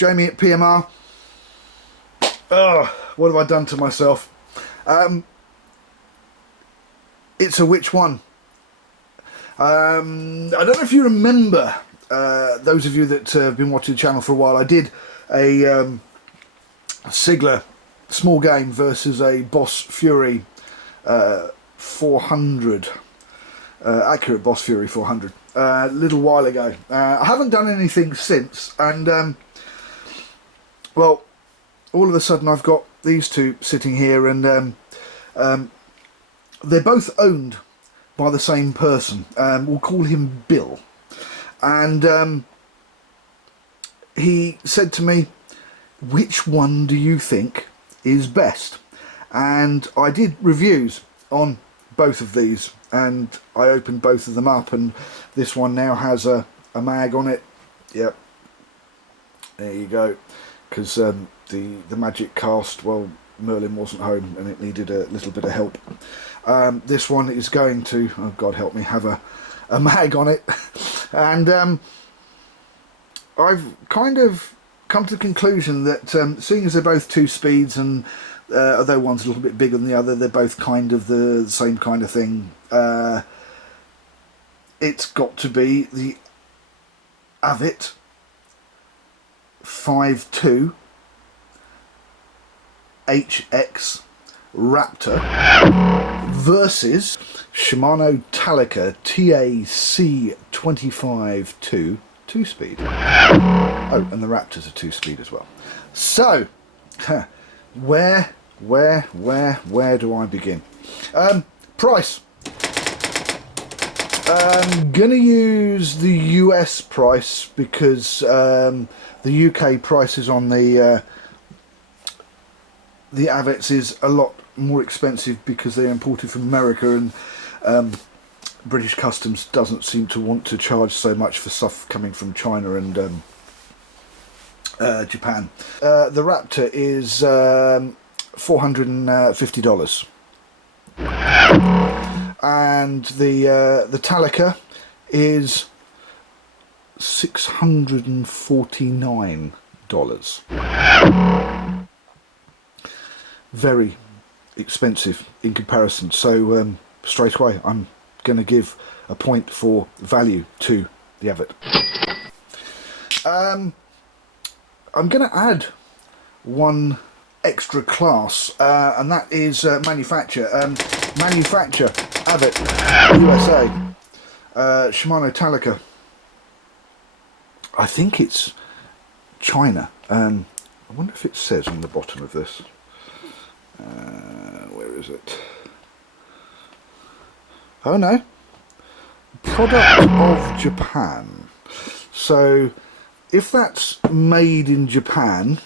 Jamie at PMR. Oh, what have I done to myself? It's a which one? I don't know if you remember, those of you that have been watching the channel for a while, I did a Sigler small game versus a Boss Fury 400, accurate Boss Fury 400, a little while ago. I haven't done anything since, and well, all of a sudden I've got these two sitting here, and they're both owned by the same person. We'll call him Bill, and he said to me, which one do you think is best? And I did reviews on both of these, and I opened both of them up, and this one now has a mag on it. Yep, there you go, because the magic cast, well, Merlin wasn't home and it needed a little bit of help. This one is going to, oh God help me, have a mag on it. And I've kind of come to the conclusion that seeing as they're both 2 speeds, and although one's a little bit bigger than the other, they're both kind of the same kind of thing, it's got to be the Avet 5.2 HX Raptor versus Shimano Talica TAC25II 2-speed. Oh, and the Raptor's a 2-speed as well. So, where do I begin? Price. I'm gonna use the US price because the UK prices on the Avets is a lot more expensive because they're imported from America, and British Customs doesn't seem to want to charge so much for stuff coming from China and Japan. The Raptor is $450, and the Talica is $649. Very expensive in comparison, so straight away I'm going to give a point for value to the Avet. I'm going to add one extra class, and that is manufacture. Manufacture Avet USA, Shimano Talica. I think it's China. I wonder if it says on the bottom of this. Where is it? Oh no, product of Japan. So if that's made in Japan,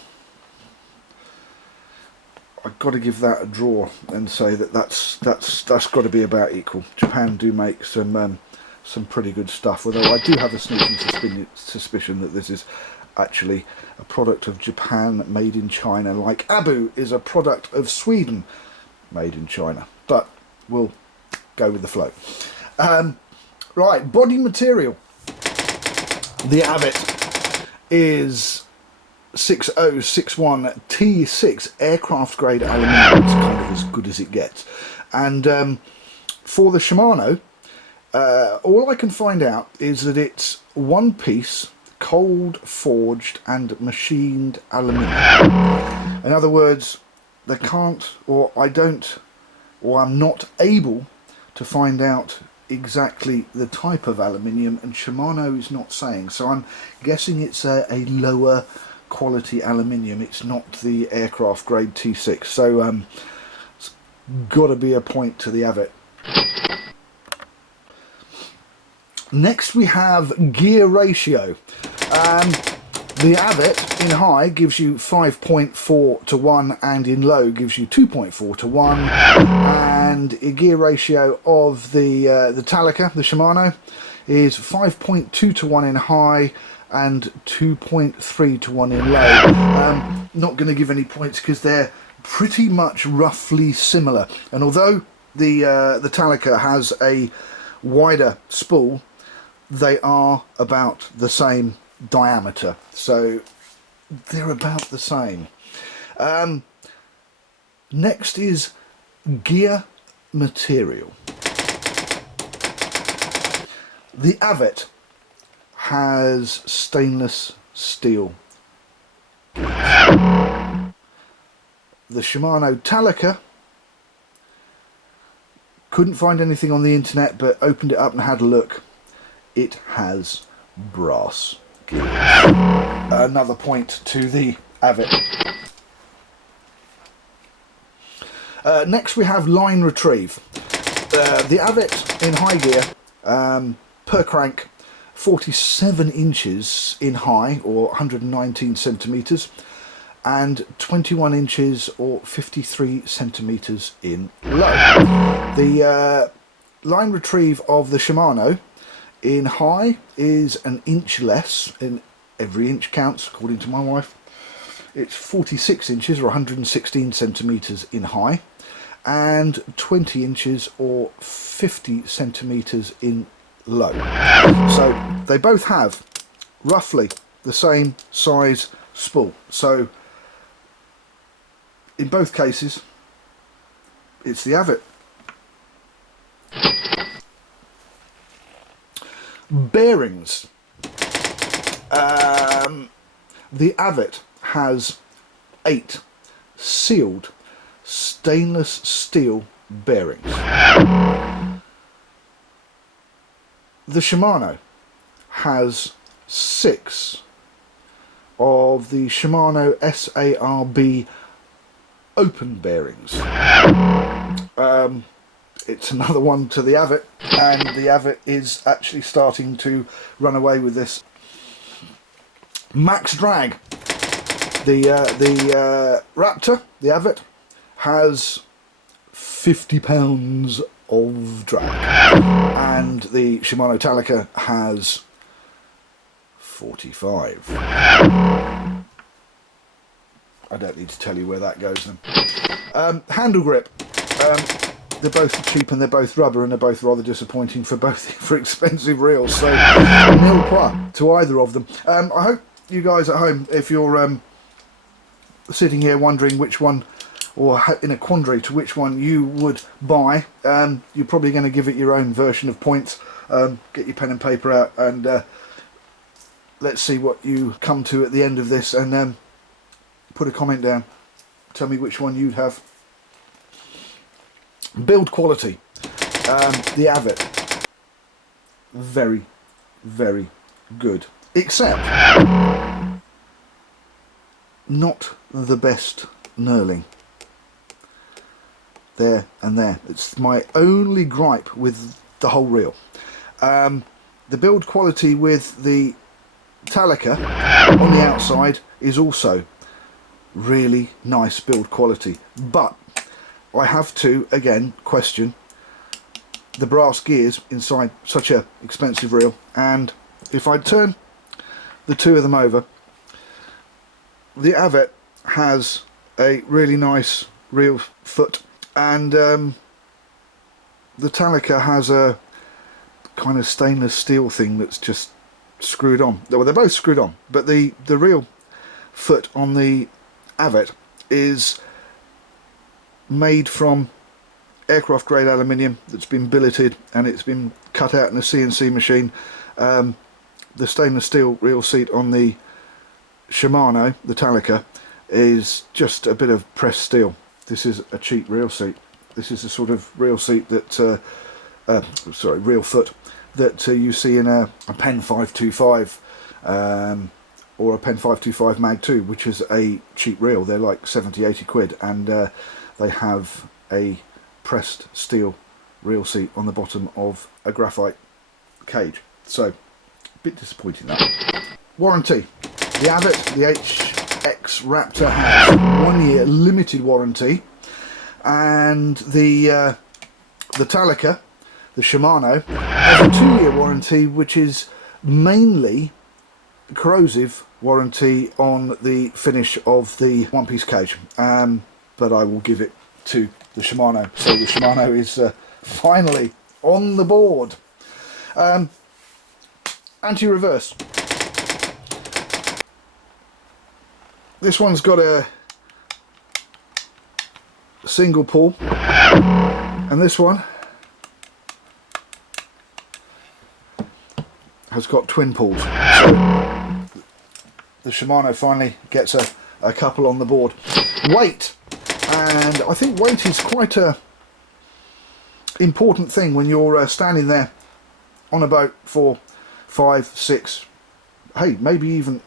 I've got to give that a draw and say that that's got to be about equal. Japan do make some pretty good stuff, although I do have a sneaking suspicion that this is actually a product of Japan made in China, like Abu is a product of Sweden made in China, but we'll go with the flow. Right, body material. The Avet is 6061 T6 aircraft grade aluminium. It's kind of as good as it gets. And for the Shimano, all I can find out is that it's one piece cold forged and machined aluminium. In other words, they can't, or I don't, or I'm not able to find out exactly the type of aluminium, and Shimano is not saying, so I'm guessing it's a lower quality aluminium. It's not the aircraft grade T6, so it's got to be a point to the Avet. Next we have gear ratio. The Avet in high gives you 5.4 to 1, and in low gives you 2.4 to 1, and a gear ratio of the Talica, the Shimano, is 5.2 to 1 in high and 2.3 to 1 in low. Not going to give any points because they're pretty much roughly similar, and although the Talica has a wider spool, they are about the same diameter, so they're about the same. Next is gear material. The Avet has stainless steel. The Shimano Talica, couldn't find anything on the internet, but opened it up and had a look. It has brass gears. Another point to the Avet. Next we have line retrieve. The Avet in high gear, per crank, 47 inches in high, or 119 centimetres, and 21 inches or 53 centimetres in low. The line retrieve of the Shimano in high is an inch less, and every inch counts according to my wife. It's 46 inches or 116 centimetres in high, and 20 inches or 50 centimetres in low. So they both have roughly the same size spool. So in both cases, it's the Avet. Bearings. The Avet has 8 sealed stainless steel bearings. The Shimano has 6 of the Shimano SARB open bearings. It's another one to the Avet, and the Avet is actually starting to run away with this. Max drag. The Raptor, the Avet, has 50 pounds of drag, and the Shimano Talica has 45. I don't need to tell you where that goes then. Handle grip. They're both cheap and they're both rubber, and they're both rather disappointing for expensive reels. So nil pois to either of them. I hope you guys at home, if you're sitting here wondering which one, or in a quandary to which one you would buy, you're probably going to give it your own version of points. Get your pen and paper out, and let's see what you come to at the end of this, and put a comment down. Tell me which one you'd have. Build quality. The Avet, very, very good, except not the best knurling. There and there. It's my only gripe with the whole reel. The build quality with the Talica on the outside is also really nice build quality, but I have to again question the brass gears inside such a expensive reel. And if I turn the two of them over, the Avet has a really nice reel foot, and the Talica has a kind of stainless steel thing that's just screwed on. Well, they're both screwed on, but the reel foot on the Avet is made from aircraft grade aluminium that's been billeted, and it's been cut out in a CNC machine. The stainless steel reel seat on the Shimano, the Talica, is just a bit of pressed steel. This is a cheap reel seat. This is the sort of reel seat that reel foot that you see in a Pen 525 or a Pen 525 Mag 2, which is a cheap reel. They're like 70-80 quid, and they have a pressed steel reel seat on the bottom of a graphite cage. So, a bit disappointing that. Warranty. The Avet, the HX Raptor, has 1 year limited warranty, and the Talica, the Shimano, has a 2 year warranty, which is mainly corrosive warranty on the finish of the one-piece cage. But I will give it to the Shimano. So the Shimano is finally on the board. Anti-reverse. this one's got a single pull, and this one has got twin pulls. So the Shimano finally gets a couple on the board. Weight, and I think weight is quite a important thing when you're standing there on a boat for 5, 6, hey, maybe even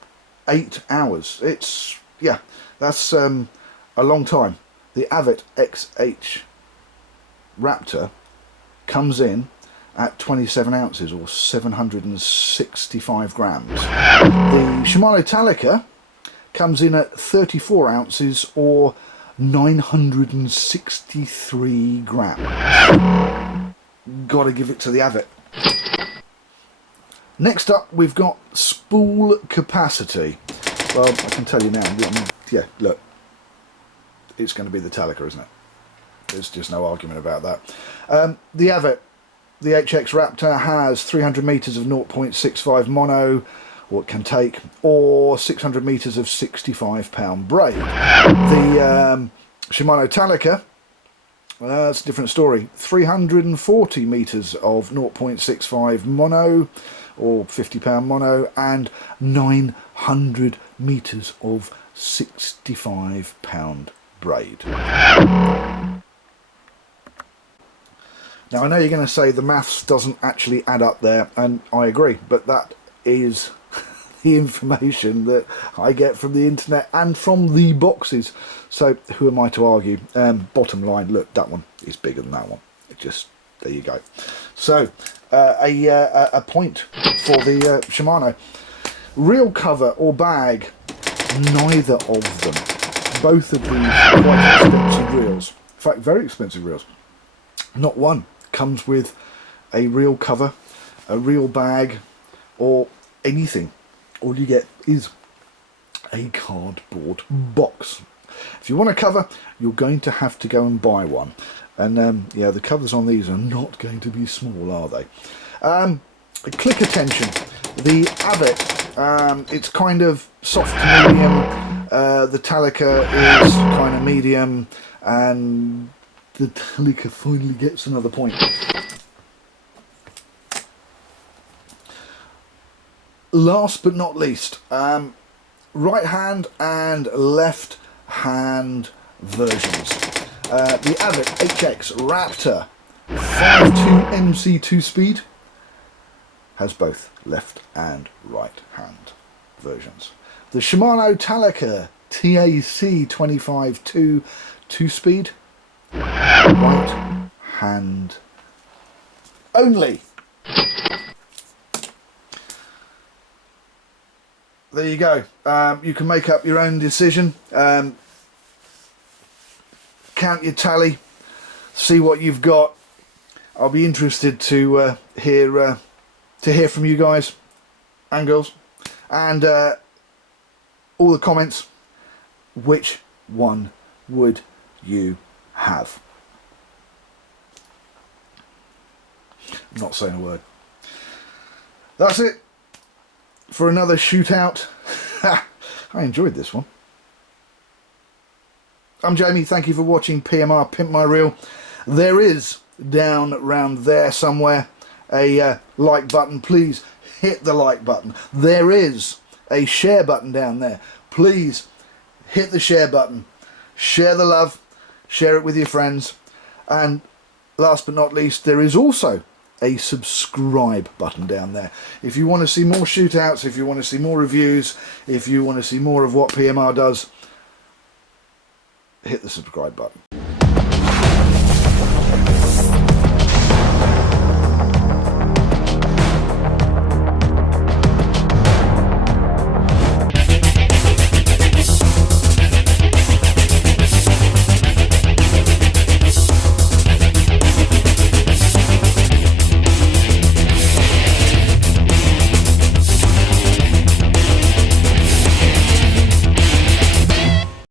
8 hours. It's, yeah, that's a long time. The Avet XH Raptor comes in at 27 ounces or 765 grams. The Shimano Talica comes in at 34 ounces or 963 grams. Gotta give it to the Avet. Next up, we've got Spool Capacity. Well, I can tell you now, yeah, look, it's going to be the Talica, isn't it? There's just no argument about that. The Avet, the HX Raptor, has 300 metres of 0.65 mono, or it can take, or 600 metres of 65 pound braid. The Shimano Talica, that's a different story. 340 metres of 0.65 mono, or 50 pound mono, and 900 metres of 65 pound braid. Now I know you're going to say the maths doesn't actually add up there, and I agree, but that is the information that I get from the internet and from the boxes, so who am I to argue? Bottom line, look, that one is bigger than that one. It just, there you go. So a point for the Shimano. Reel cover or bag, neither of them. Both of these quite expensive reels, in fact very expensive reels. Not one comes with a reel cover, a reel bag, or anything. All you get is a cardboard box. If you want a cover, you're going to have to go and buy one. And yeah, the covers on these are not going to be small, are they? Clicker tension. The Avet, it's kind of soft to medium. The Talica is kind of medium, and the Talica finally gets another point. Last but not least, right hand and left hand versions. The Avet HX Raptor 5.2 MC2 speed has both left and right hand versions. The Shimano Talica TAC25II 2-speed, right hand only. There you go. You can make up your own decision. Count your tally, see what you've got. I'll be interested to hear from you guys and girls, and all the comments. Which one would you have? I'm not saying a word. That's it for another shootout. I enjoyed this one. I'm Jamie, thank you for watching PMR Pimp My Reel. There is, down around there somewhere, a like button. Please hit the like button. There is a share button down there. Please hit the share button. Share the love, share it with your friends. And last but not least, there is also a subscribe button down there. If you want to see more shootouts, if you want to see more reviews, if you want to see more of what PMR does, hit the subscribe button.